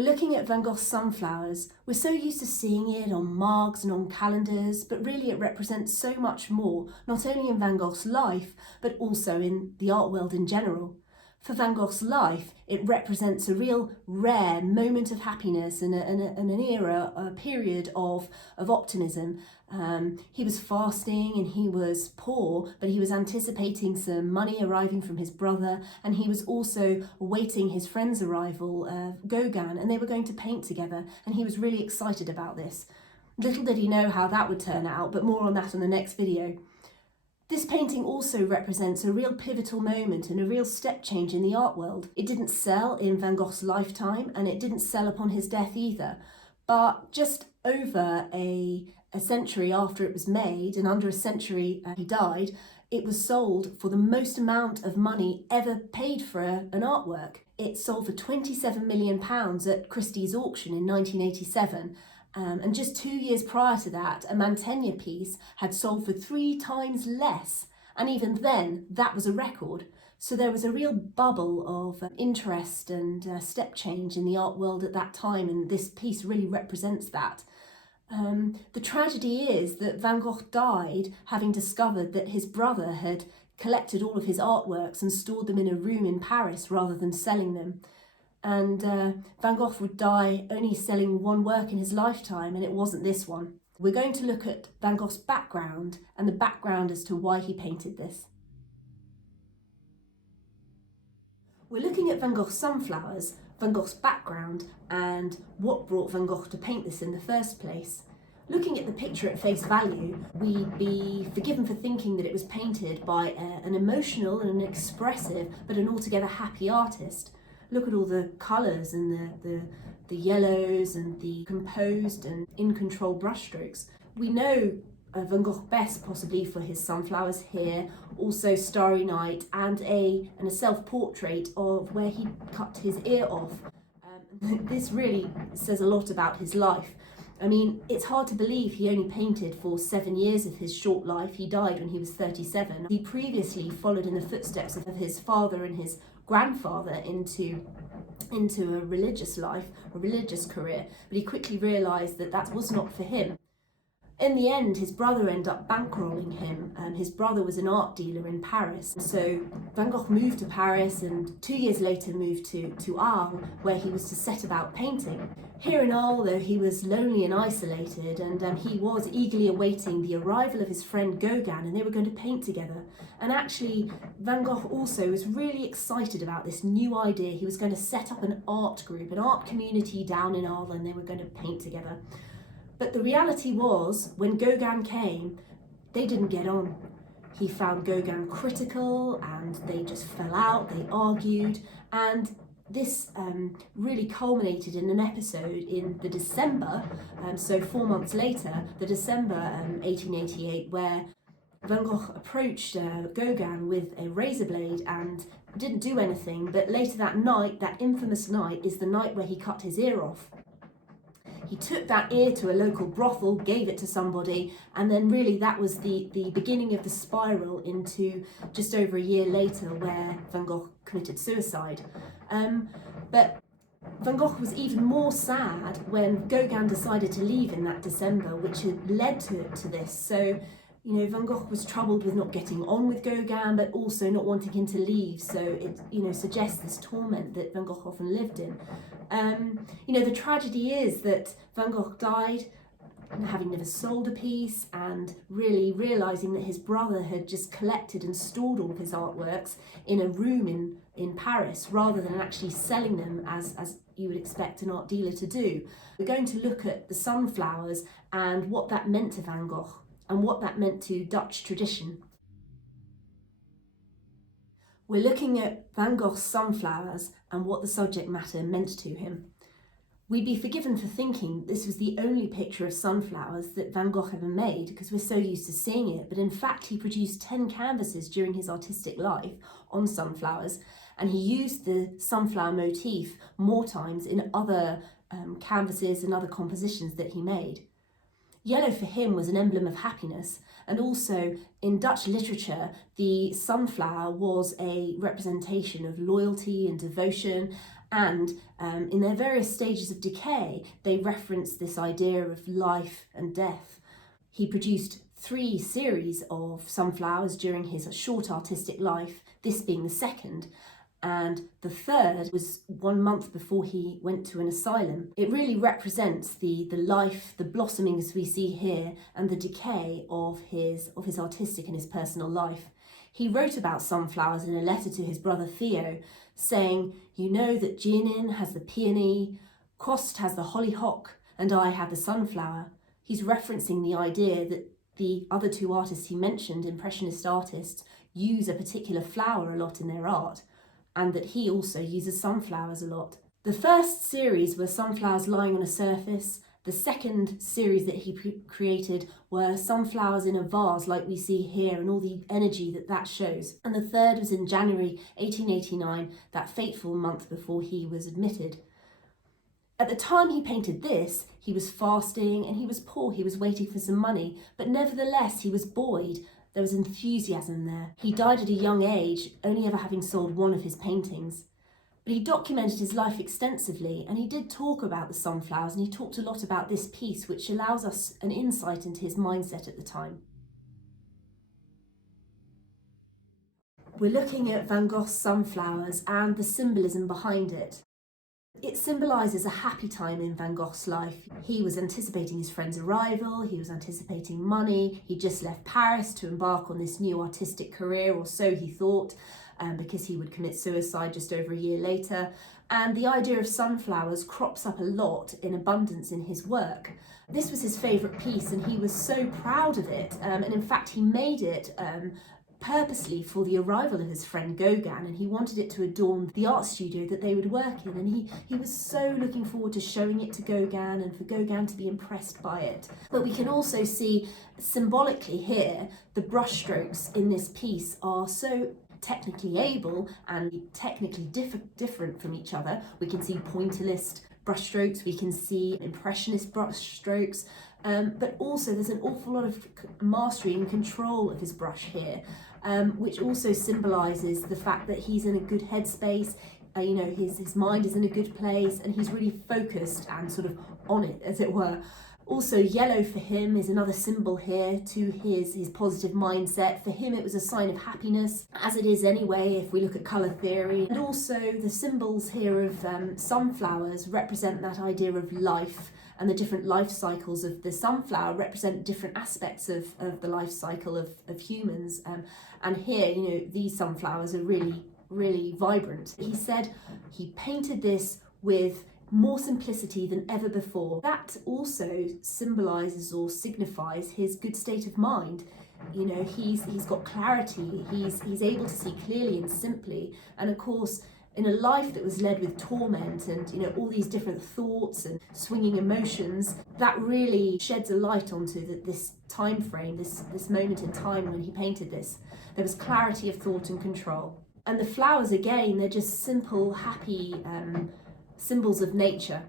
We're looking at Van Gogh's Sunflowers. We're so used to seeing it on mugs and on calendars, but really it represents so much more, not only in Van Gogh's life, but also in the art world in general. For Van Gogh's life, it represents a real rare moment of happiness and an era, a period of optimism. He was fasting and he was poor, but he was anticipating some money arriving from his brother, and he was also awaiting his friend's arrival, Gauguin, and they were going to paint together, and he was really excited about this. Little did he know how that would turn out, but more on that in the next video. This painting also represents a real pivotal moment and a real step change in the art world. It didn't sell in Van Gogh's lifetime, and it didn't sell upon his death either. But just over a century after it was made, and under a century he died, it was sold for the most amount of money ever paid for an artwork. It sold for £27 million at Christies auction in 1987. And just 2 years prior to that, a Mantegna piece had sold for 3 times less. And even then, that was a record. So there was a real bubble of interest and step change in the art world at that time, and this piece really represents that. The tragedy is that Van Gogh died having discovered that his brother had collected all of his artworks and stored them in a room in Paris rather than selling them. And Van Gogh would die only selling one work in his lifetime, and it wasn't this one. We're going to look at Van Gogh's background and the background as to why he painted this. We're looking at Van Gogh's Sunflowers, Van Gogh's background, and what brought Van Gogh to paint this in the first place. Looking at the picture at face value, we'd be forgiven for thinking that it was painted by an emotional and an expressive, but an altogether happy artist. Look at all the colours and the yellows and the composed and in-control brushstrokes. We know Van Gogh best possibly for his sunflowers here, also Starry Night, and a self-portrait of where he cut his ear off. This really says a lot about his life. I mean, it's hard to believe he only painted for 7 years of his short life. He died when he was 37. He previously followed in the footsteps of his father and his grandfather into a religious life, a religious career, but he quickly realised that that was not for him. In the end, his brother ended up bankrolling him. His brother was an art dealer in Paris. So Van Gogh moved to Paris and 2 years later moved to Arles, where he was to set about painting. Here in Arles, though, he was lonely and isolated, and he was eagerly awaiting the arrival of his friend Gauguin, and they were going to paint together. And actually, Van Gogh also was really excited about this new idea. He was going to set up an art group, an art community down in Arles, and they were going to paint together. But the reality was, when Gauguin came, they didn't get on. He found Gauguin critical, and they just fell out, they argued, and this really culminated in an episode in the December, so 4 months later, the December 1888, where Van Gogh approached Gauguin with a razor blade and didn't do anything, but later that night, that infamous night, is the night where he cut his ear off. He took that ear to a local brothel, gave it to somebody, and then really that was the beginning of the spiral into just over a year later where Van Gogh committed suicide. But Van Gogh was even more sad when Gauguin decided to leave in that December, which had led to this. So, you know, Van Gogh was troubled with not getting on with Gauguin, but also not wanting him to leave. So it, you know, suggests this torment that Van Gogh often lived in. You know, the tragedy is that Van Gogh died having never sold a piece, and really realising that his brother had just collected and stored all of his artworks in a room in Paris, rather than actually selling them as you would expect an art dealer to do. We're going to look at the sunflowers and what that meant to Van Gogh, and what that meant to Dutch tradition. We're looking at Van Gogh's Sunflowers and what the subject matter meant to him. We'd be forgiven for thinking this was the only picture of sunflowers that Van Gogh ever made, because we're so used to seeing it, but in fact he produced 10 canvases during his artistic life on sunflowers, and he used the sunflower motif more times in other canvases and other compositions that he made. Yellow for him was an emblem of happiness, and also in Dutch literature, the sunflower was a representation of loyalty and devotion, And in their various stages of decay, they reference this idea of life and death. He produced 3 series of sunflowers during his short artistic life, this being the second, and the third was 1 month before he went to an asylum. It really represents the life, the blossomings we see here, and the decay of his artistic and his personal life. He wrote about sunflowers in a letter to his brother Theo, saying, "You know that Jianin has the peony, Kost has the hollyhock, and I have the sunflower." He's referencing the idea that the other 2 artists he mentioned, Impressionist artists, use a particular flower a lot in their art, and that he also uses sunflowers a lot. The first series were sunflowers lying on a surface. The second series that he created were sunflowers in a vase like we see here, and all the energy that shows. And the third was in January 1889, that fateful month before he was admitted. At the time he painted this, he was fasting and he was poor, he was waiting for some money, but nevertheless he was buoyed. There was enthusiasm there. He died at a young age, only ever having sold 1 of his paintings. But he documented his life extensively, and he did talk about the sunflowers, and he talked a lot about this piece, which allows us an insight into his mindset at the time. We're looking at Van Gogh's Sunflowers and the symbolism behind it. It symbolises a happy time in Van Gogh's life. He was anticipating his friend's arrival, he was anticipating money, he just left Paris to embark on this new artistic career, or so he thought, because he would commit suicide just over a year later. And the idea of sunflowers crops up a lot in abundance in his work. This was his favourite piece, and he was so proud of it, and in fact he made it purposely for the arrival of his friend Gauguin, and he wanted it to adorn the art studio that they would work in, and he was so looking forward to showing it to Gauguin and for Gauguin to be impressed by it. But we can also see symbolically here the brushstrokes in this piece are so technically able and technically different from each other. We can see pointillist brushstrokes, we can see impressionist brushstrokes, but also there's an awful lot of mastery and control of his brush here, which also symbolises the fact that he's in a good headspace. His mind is in a good place, and he's really focused and sort of on it, as it were. Also, yellow for him is another symbol here to his positive mindset. For him, it was a sign of happiness, as it is anyway if we look at colour theory. And also the symbols here of sunflowers represent that idea of life, and the different life cycles of the sunflower represent different aspects of the life cycle of humans. And here, these sunflowers are really, really vibrant. He said he painted this with more simplicity than ever before. That also symbolises or signifies his good state of mind. He's got clarity, he's able to see clearly and simply, and of course in a life that was led with torment and all these different thoughts and swinging emotions, that really sheds a light onto this time frame, this moment in time when he painted this. There was clarity of thought and control. And the flowers, again, they're just simple, happy symbols of nature.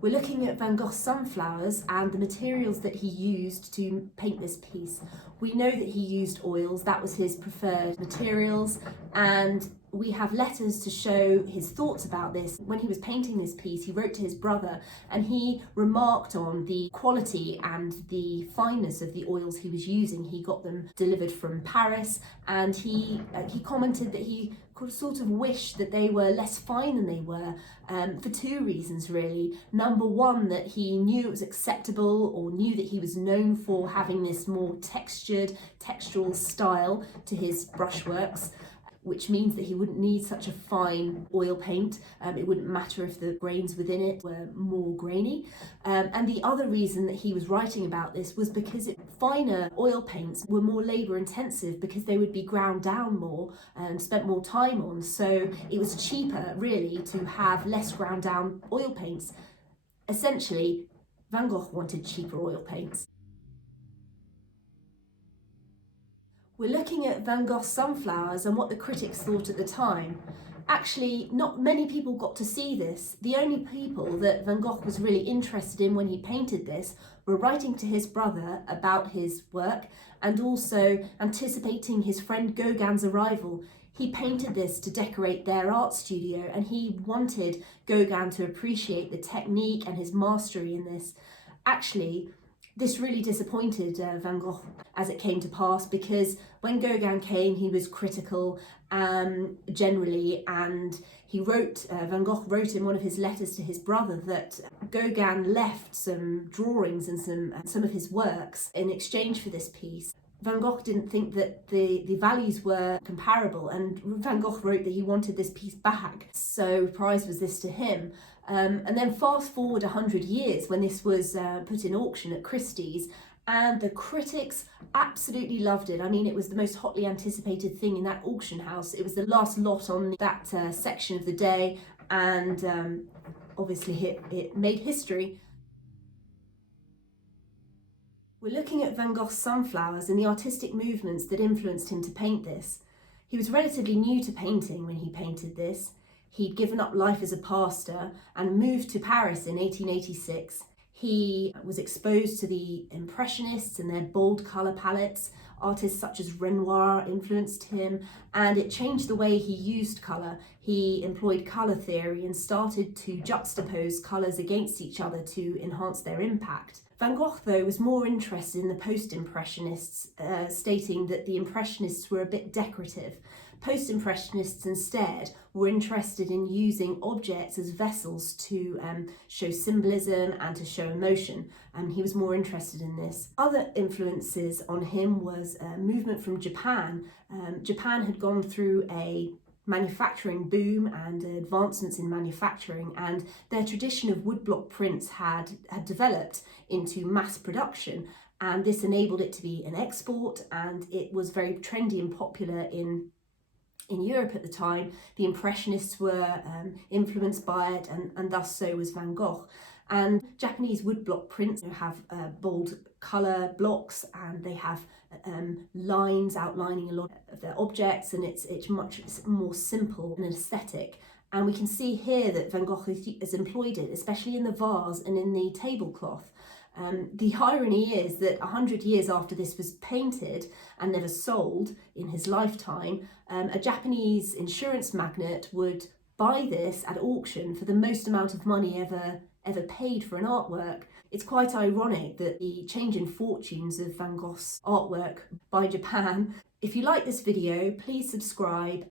We're looking at Van Gogh's Sunflowers and the materials that he used to paint this piece. We know that he used oils, that was his preferred materials, and we have letters to show his thoughts about this. When he was painting this piece, he wrote to his brother, and he remarked on the quality and the fineness of the oils he was using. He got them delivered from Paris, and he commented that he could sort of wish that they were less fine than they were, for 2 reasons really. Number one, that he knew it was acceptable, or knew that he was known for having this more textural style to his brushworks, which means that he wouldn't need such a fine oil paint. It wouldn't matter if the grains within it were more grainy. And the other reason that he was writing about this was because finer oil paints were more labour intensive, because they would be ground down more and spent more time on. So it was cheaper really to have less ground down oil paints. Essentially, Van Gogh wanted cheaper oil paints. We're looking at Van Gogh's Sunflowers and what the critics thought at the time. Actually, not many people got to see this. The only people that Van Gogh was really interested in when he painted this were writing to his brother about his work and also anticipating his friend Gauguin's arrival. He painted this to decorate their art studio, and he wanted Gauguin to appreciate the technique and his mastery in this. Actually, this really disappointed Van Gogh as it came to pass, because when Gauguin came, he was critical generally, and Van Gogh wrote in one of his letters to his brother that Gauguin left some drawings and some of his works in exchange for this piece. Van Gogh didn't think that the values were comparable, and Van Gogh wrote that he wanted this piece back. So prize was this to him. And then fast forward 100 years when this was put in auction at Christies, and the critics absolutely loved it. I mean, it was the most hotly anticipated thing in that auction house. It was the last lot on that section of the day, and obviously it made history. We're looking at Van Gogh's Sunflowers and the artistic movements that influenced him to paint this. He was relatively new to painting when he painted this. He'd given up life as a pastor and moved to Paris in 1886. He was exposed to the Impressionists and their bold colour palettes. Artists such as Renoir influenced him, and it changed the way he used colour. He employed colour theory and started to juxtapose colours against each other to enhance their impact. Van Gogh, though, was more interested in the Post-Impressionists, stating that the Impressionists were a bit decorative. Post-Impressionists instead were interested in using objects as vessels to show symbolism and to show emotion. He was more interested in this. Other influences on him was a movement from Japan. Japan had gone through a manufacturing boom and advancements in manufacturing, and their tradition of woodblock prints had developed into mass production, and this enabled it to be an export, and it was very trendy and popular in Europe at the time. The Impressionists were influenced by it, and thus so was Van Gogh. And Japanese woodblock prints have bold colour blocks, and they have lines outlining a lot of their objects, and it's much more simple and aesthetic. And we can see here that Van Gogh has employed it, especially in the vase and in the tablecloth. The irony is that 100 years after this was painted and never sold in his lifetime, a Japanese insurance magnate would buy this at auction for the most amount of money ever paid for an artwork. It's quite ironic that the change in fortunes of Van Gogh's artwork by Japan. If you like this video, please subscribe